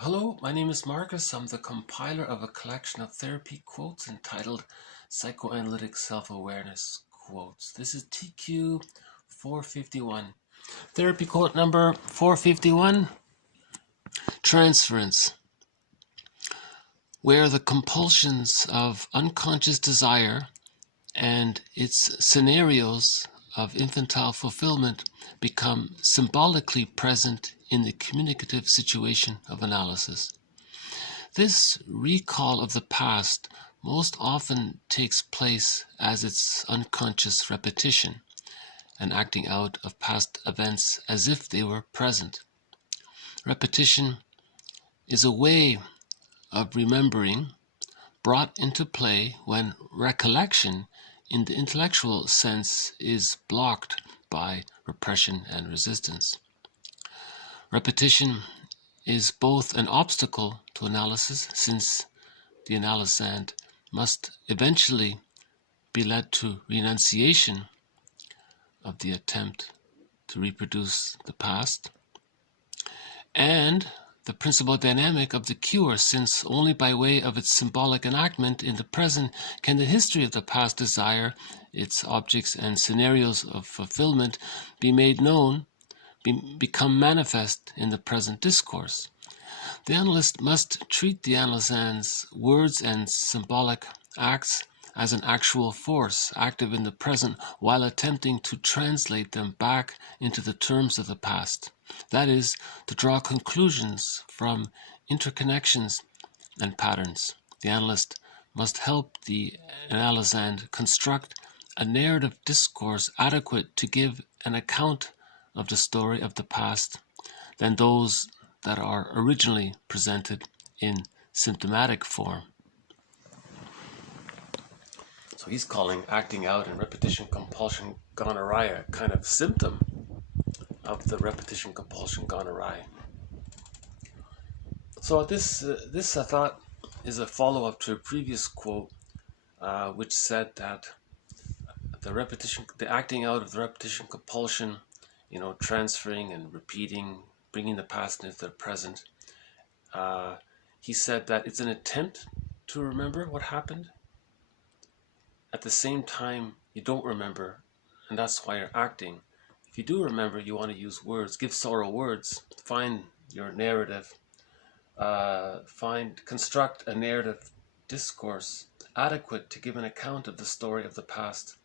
Hello, my name is Marcus. I'm the compiler of a collection of therapy quotes entitled Psychoanalytic Self-Awareness Quotes. This is TQ 451. Therapy quote number 451, Transference. Where the compulsions of unconscious desire and its scenarios of infantile fulfillment become symbolically present in the communicative situation of analysis. This recall of the past most often takes place as its unconscious repetition, an acting out of past events as if they were present. Repetition is a way of remembering brought into play when recollection in the intellectual sense is blocked by repression and resistance. Repetition is both an obstacle to analysis, since the analysand must eventually be led to renunciation of the attempt to reproduce the past, and the principal dynamic of the cure, since only by way of its symbolic enactment in the present can the history of the past desire, its objects and scenarios of fulfillment be made known, become manifest in the present discourse. The analyst must treat the analysand's words and symbolic acts as an actual force, active in the present, while attempting to translate them back into the terms of the past. That is, to draw conclusions from interconnections and patterns. The analyst must help the analysand construct a narrative discourse adequate to give an account of the story of the past than those that are originally presented in symptomatic form. So he's calling acting out and repetition compulsion gone awry a kind of symptom of the repetition compulsion gone awry. So this I thought is a follow-up to a previous quote which said that the acting out of the repetition compulsion, transferring and repeating, bringing the past into the present. He said that it's an attempt to remember what happened. At the same time, you don't remember, and that's why you're acting. If you do remember, you want to use words. Give sorrow words. Find your narrative. Construct a narrative discourse adequate to give an account of the story of the past.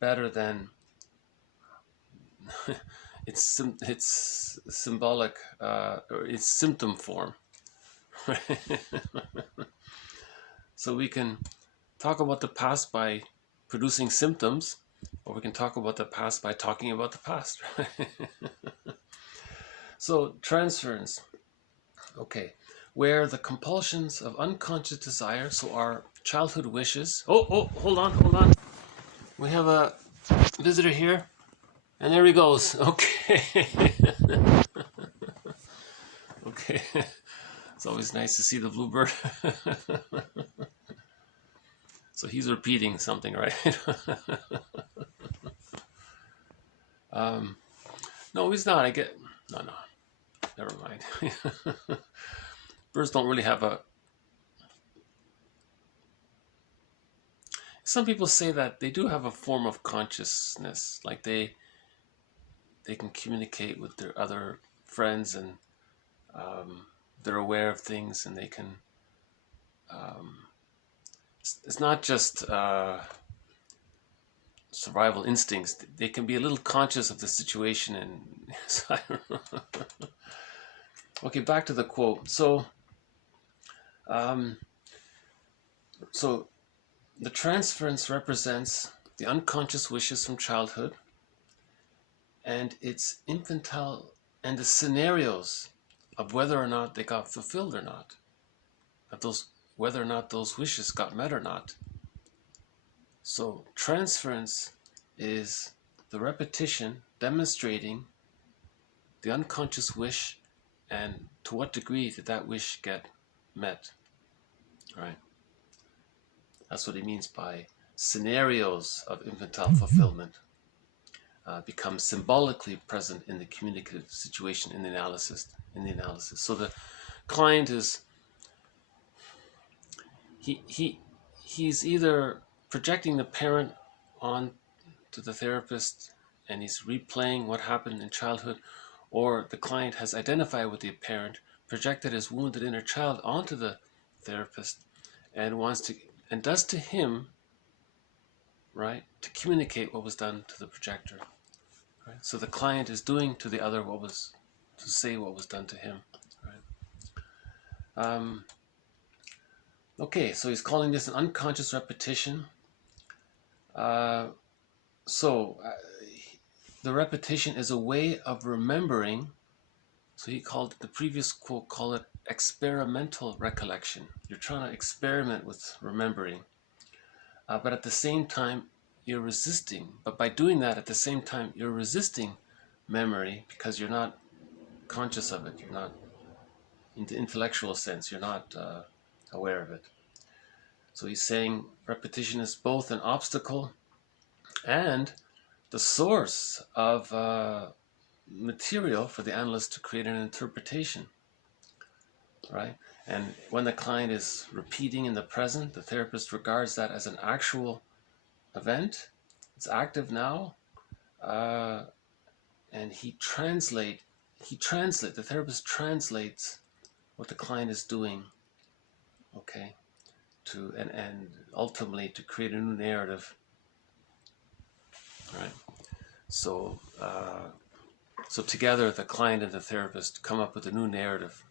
Better than it's symbolic, or it's symptom form. So we can talk about the past by producing symptoms, or we can talk about the past by talking about the past. So transference, okay, where the compulsions of unconscious desire, so our childhood wishes. Oh, hold on. We have a visitor here. And there he goes. Okay. Okay. It's always nice to see the bluebird. So he's repeating something, right? No, he's not. No. Never mind. Birds don't really have a... Some people say that they do have a form of consciousness, like they can communicate with their other friends, and they're aware of things, and they can it's not just survival instincts. They can be a little conscious of the situation, and so I don't know. Okay, back to the quote. So the transference represents the unconscious wishes from childhood and its infantile and the scenarios of whether or not they got fulfilled or not, whether or not those wishes got met or not. So transference is the repetition demonstrating the unconscious wish and to what degree did that wish get met. All right. That's what he means by scenarios of infantile fulfillment. becomes symbolically present in the communicative situation in the analysis. So the client is he's either projecting the parent on to the therapist and he's replaying what happened in childhood, or the client has identified with the parent, projected his wounded inner child onto the therapist, and wants to and does to him, right, to communicate what was done to the projector. Right? So the client is doing to the other what was to say what was done to him. Right? Okay, so he's calling this an unconscious repetition. The repetition is a way of remembering. So he called the previous quote, call it experimental recollection. You're trying to experiment with remembering, but at the same time you're resisting. But by doing that, at the same time you're resisting memory because you're not conscious of it. You're not, in the intellectual sense, you're not aware of it. So he's saying repetition is both an obstacle and the source of material for the analyst to create an interpretation, right? And when the client is repeating in the present, the therapist regards that as an actual event. It's active now, and the therapist translates what the client is doing, okay, and ultimately to create a new narrative, right? So together the client and the therapist come up with a new narrative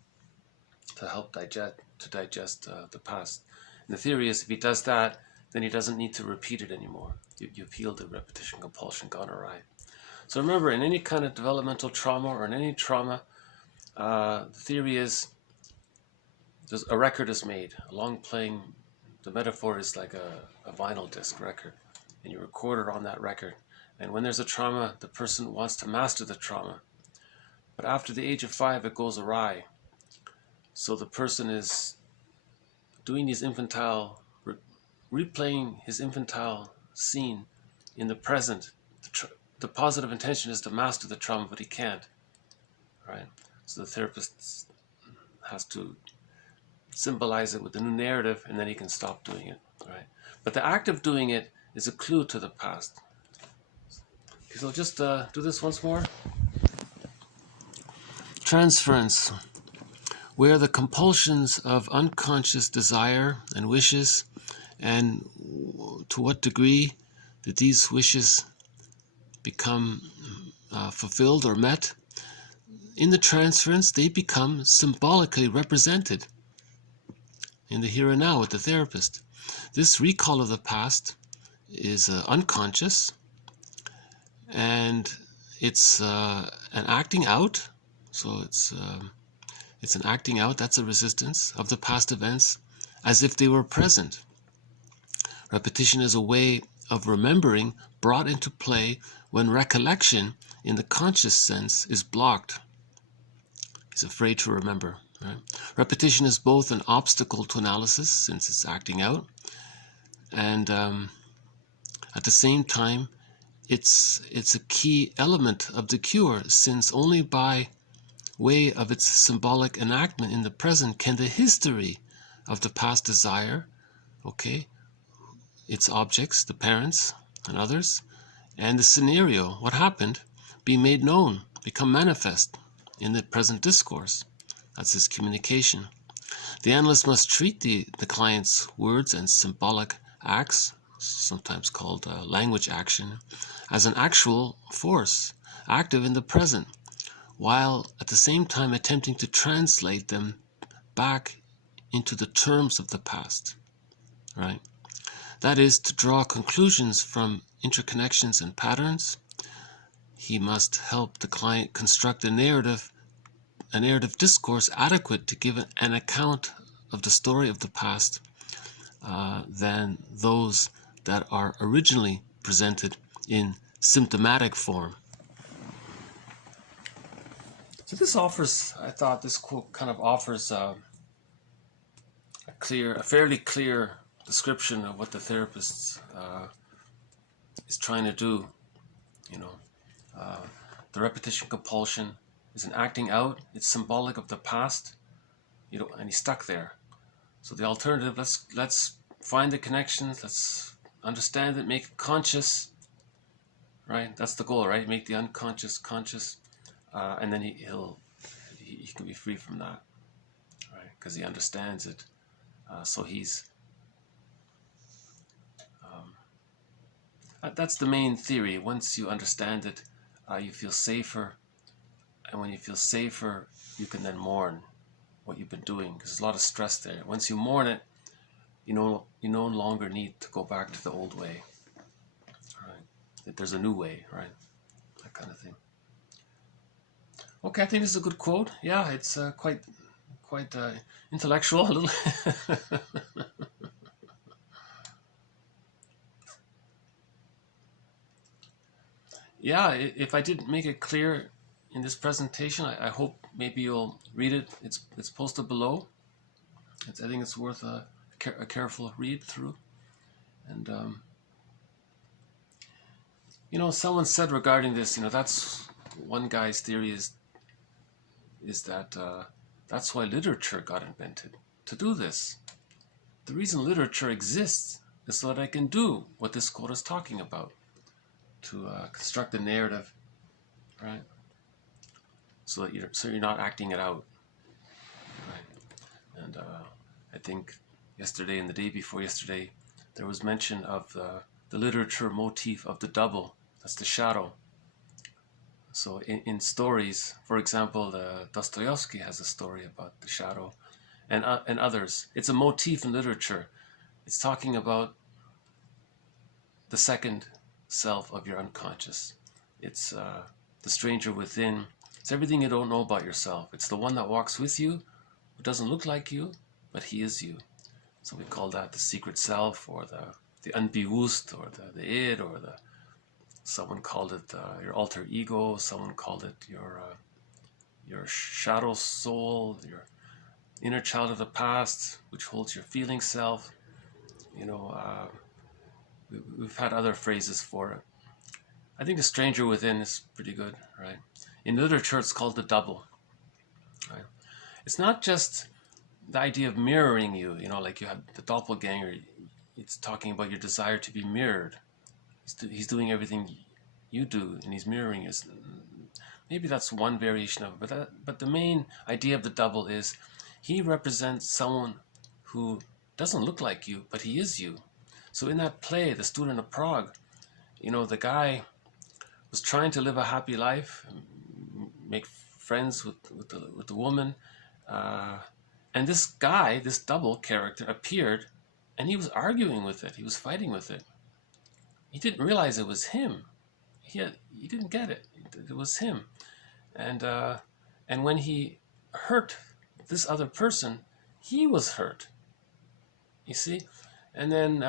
to help digest the past. And the theory is if he does that, then he doesn't need to repeat it anymore. You've healed the repetition compulsion gone awry. So remember, in any kind of developmental trauma or in any trauma, the theory is a record is made, a long playing. The metaphor is like a vinyl disc record, and you record it on that record. And when there's a trauma, the person wants to master the trauma. But after the age of 5, it goes awry. So the person is doing these infantile, replaying his infantile scene in the present. The positive intention is to master the trauma, but he can't. Right? So the therapist has to symbolize it with the new narrative, and then he can stop doing it. Right? But the act of doing it is a clue to the past. Okay, so just do this once more. Transference, where the compulsions of unconscious desire and wishes, and to what degree did these wishes become fulfilled or met? In the transference, they become symbolically represented in the here and now with the therapist. This recall of the past is unconscious, and it's an acting out. So it's an acting out, that's a resistance of the past events as if they were present. Repetition is a way of remembering brought into play when recollection in the conscious sense is blocked. He's afraid to remember. Right? Repetition is both an obstacle to analysis, since it's acting out, and at the same time it's a key element of the cure, since only by way of its symbolic enactment in the present can the history of the past desire, okay, its objects, the parents and others, and the scenario, what happened, be made known, become manifest in the present discourse. That's his communication. The analyst must treat the client's words and symbolic acts, sometimes called language action, as an actual force, active in the present, while at the same time attempting to translate them back into the terms of the past, right? That is, to draw conclusions from interconnections and patterns. He must help the client construct a narrative discourse adequate to give an account of the story of the past than those that are originally presented in symptomatic form. So this offers, I thought this quote kind of offers a fairly clear description of what the therapist is trying to do. You know, The repetition compulsion is an acting out. It's symbolic of the past, and he's stuck there. So the alternative, let's find the connections, let's understand it, make it conscious, right? That's the goal, right? Make the unconscious conscious, and then he can be free from that, right? Because he understands it. So that's the main theory. Once you understand it, you feel safer, and when you feel safer, you can then mourn what you've been doing, because there's a lot of stress there. Once you mourn it, you no longer need to go back to the old way, right? There's a new way, right? That kind of thing. Okay, I think this is a good quote. Yeah, it's quite intellectual, a little. Yeah, if I didn't make it clear in this presentation, I hope maybe you'll read it. It's posted below. I think it's worth a careful read through. And someone said regarding this, that's one guy's theory is that that's why literature got invented, to do this. The reason literature exists is so that I can do what this quote is talking about, to construct a narrative, right? So that you're not acting it out, right? And I think yesterday and the day before yesterday, there was mention of the literature motif of the double. That's the shadow. So in stories, for example, Dostoevsky has a story about the shadow, and others. It's a motif in literature. It's talking about the second self of your unconscious. It's the stranger within. It's everything you don't know about yourself. It's the one that walks with you, who doesn't look like you, but he is you. So we call that the secret self, or the unbewusst, or the id, or someone called it your alter ego. Someone called it your shadow soul, your inner child of the past, which holds your feeling self. We've had other phrases for it. I think the stranger within is pretty good, right? In literature, it's called the double, right? It's not just the idea of mirroring you, like you have the doppelganger. It's talking about your desire to be mirrored. He's doing everything you do, and he's mirroring you. Maybe that's one variation of it, but the main idea of the double is he represents someone who doesn't look like you, but he is you. So in that play, The Student of Prague, the guy was trying to live a happy life, make friends with the woman, and this guy, this double character, appeared, and he was arguing with it. He was fighting with it. He didn't realize it was him. He didn't get it. It was him, and when he hurt this other person, he was hurt. You see. And then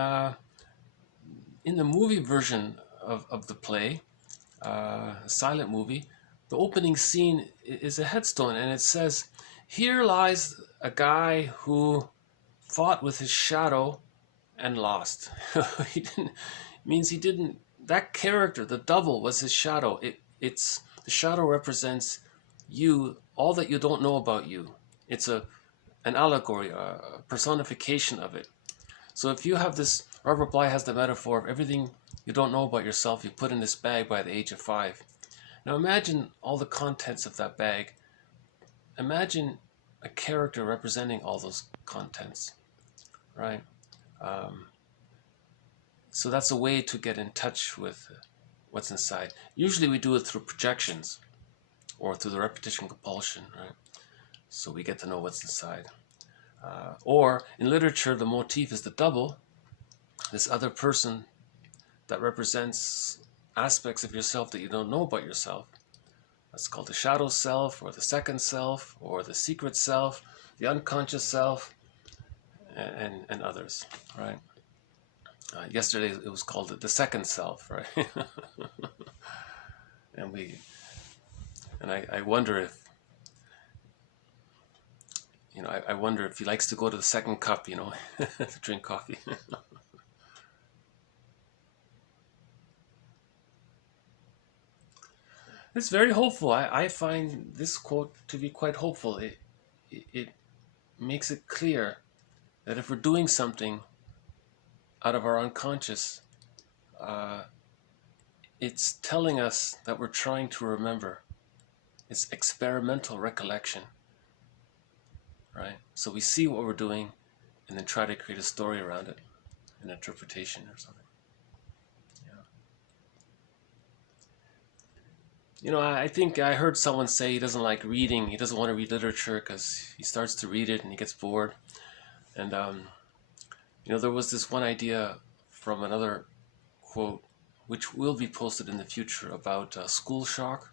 in the movie version of the play, a silent movie, the opening scene is a headstone, and it says, "Here lies a guy who fought with his shadow and lost." That character, the double, was his shadow. The shadow represents you, all that you don't know about you. It's an allegory, a personification of it. So if you have this, Robert Bly has the metaphor of everything you don't know about yourself you put in this bag by the age of 5. Now imagine all the contents of that bag. Imagine a character representing all those contents, right? So that's a way to get in touch with what's inside. Usually we do it through projections or through the repetition compulsion, right? So we get to know what's inside. Or in literature, the motif is the double, this other person that represents aspects of yourself that you don't know about yourself. That's called the shadow self, or the second self, or the secret self, the unconscious self, and others, right? Yesterday it was called the second self, right? and I wonder if, I wonder if he likes to go to the second cup, to drink coffee. It's very hopeful. I find this quote to be quite hopeful. It makes it clear that if we're doing something out of our unconscious, it's telling us that we're trying to remember. It's experimental recollection, right? So we see what we're doing and then try to create a story around it, an interpretation or something. You know, I think I heard someone say he doesn't like reading. He doesn't want to read literature because he starts to read it and he gets bored. And, you know, there was this one idea from another quote, which will be posted in the future, about school shock.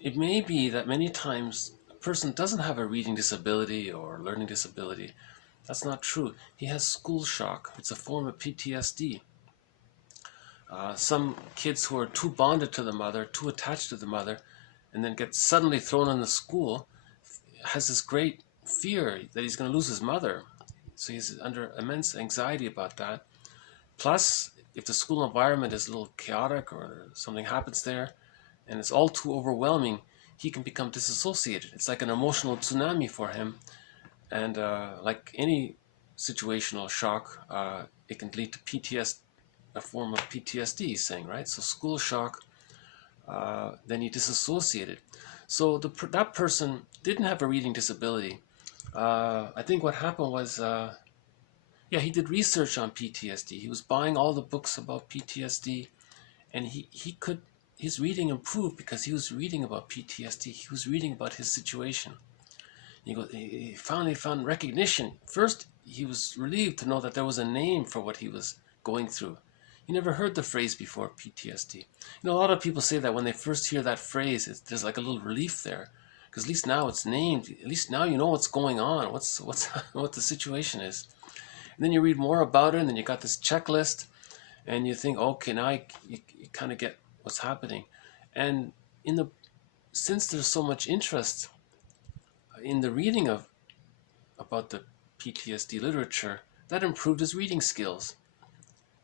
It may be that many times a person doesn't have a reading disability or learning disability. That's not true. He has school shock. It's a form of PTSD. Some kids who are too bonded to the mother, too attached to the mother, and then get suddenly thrown in the school, has this great fear that he's going to lose his mother. So he's under immense anxiety about that. Plus, if the school environment is a little chaotic or something happens there and it's all too overwhelming, he can become disassociated. It's like an emotional tsunami for him. And like any situational shock, it can lead to PTSD. A form of PTSD, he's saying, right? So school shock, then he disassociated. So that person didn't have a reading disability. I think what happened was, yeah, he did research on PTSD. He was buying all the books about PTSD, and his reading improved because he was reading about PTSD. He was reading about his situation. He finally found recognition. First, he was relieved to know that there was a name for what he was going through. You never heard the phrase before, PTSD. You know, a lot of people say that when they first hear that phrase, there's like a little relief there, because at least now it's named. At least now you know what's going on, what the situation is. And then you read more about it, and then you got this checklist, and you think, okay, now you kind of get what's happening. And since there's so much interest in the reading about the PTSD literature, that improved his reading skills.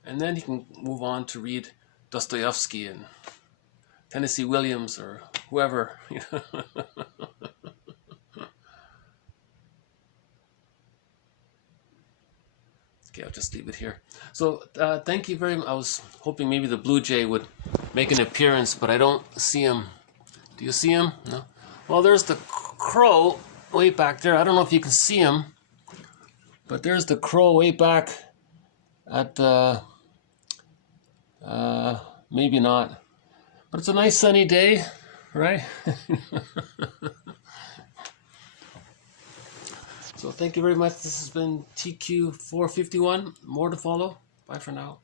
And then he can move on to read Dostoevsky and Tennessee Williams or whoever. You know? Okay, I'll just leave it here. So thank you very much. I was hoping maybe the blue jay would make an appearance, but I don't see him. Do you see him? No? Well, there's the crow way back there. I don't know if you can see him, but there's the crow way back at the... maybe not, but it's a nice sunny day, right? So thank you very much. This has been TQ451. More to follow. Bye for now.